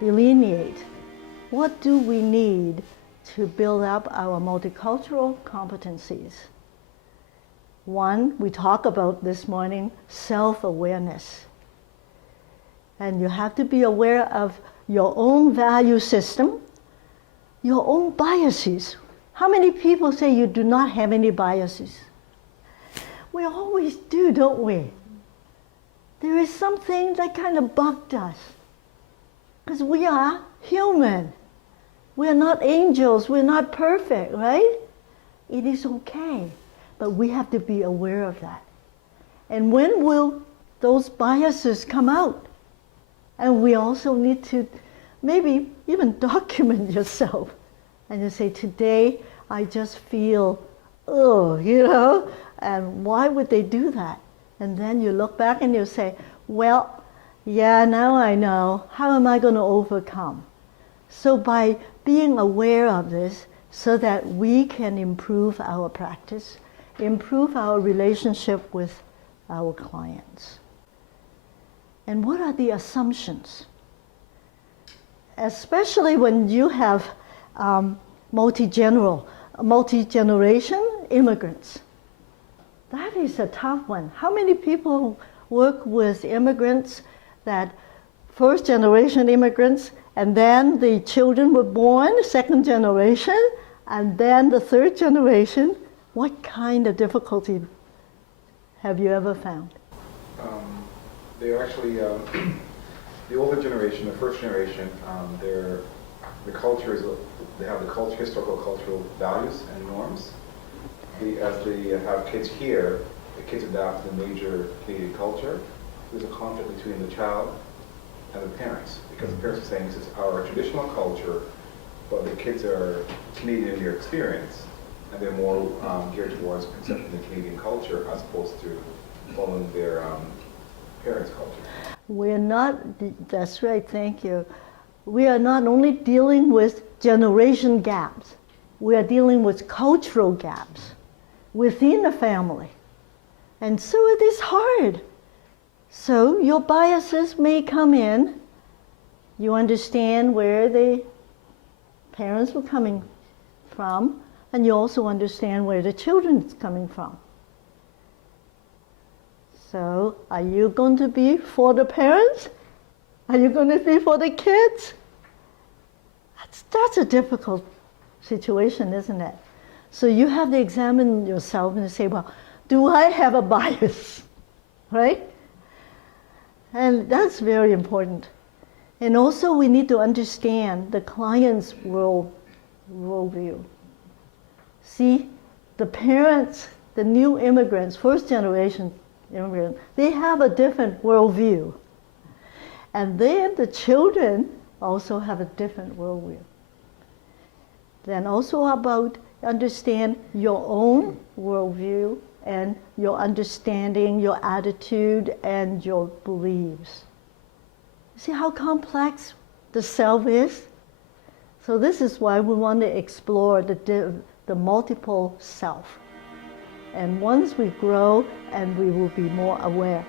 delineate what do we need to build up our multicultural competencies. One, we talked about this morning, self-awareness. And you have to be aware of your own value system, your own biases. How many people say you do not have any biases? We always do, don't we? There is something that kind of bugged us. Because we are human. We are not angels, we're not perfect, right? It is okay, but we have to be aware of that. And when will those biases come out? And we also need to maybe even document yourself. And you say, today I just feel, and why would they do that? And then you look back and you say, well, yeah, now I know. How am I going to overcome? So by being aware of this so that we can improve our practice, improve our relationship with our clients. And what are the assumptions? Especially when you have multi-generation immigrants. That is a tough one. How many people work with immigrants that first generation immigrants, and then the children were born, second generation, and then the third generation? What kind of difficulty have you ever found? They're actually, the older generation, the first generation, the culture is, they have the historical cultural values and norms. As they have kids here, the kids adapt to the major Canadian culture. There's a conflict between the child and the parents, because the parents are saying this is our traditional culture, but the kids are Canadian in their experience, and they're more geared towards accepting the Canadian culture as opposed to following their parents' culture. We're not, that's right, thank you. We are not only dealing with generation gaps, we are dealing with cultural gaps within the family. And so it is hard. So your biases may come in. You understand where the parents were coming from, and you also understand where the children is coming from. So are you going to be for the parents? Are you going to be for the kids? That's a difficult situation, isn't it? So you have to examine yourself and say, well, do I have a bias, right? And that's very important. And also we need to understand the client's worldview. See, the parents, the new immigrants, first generation immigrants, they have a different worldview. And then the children also have a different worldview. Then also about understand your own worldview and your understanding, your attitude, and your beliefs. See how complex the self is? So this is why we want to explore the multiple self. And once we grow, and we will be more aware.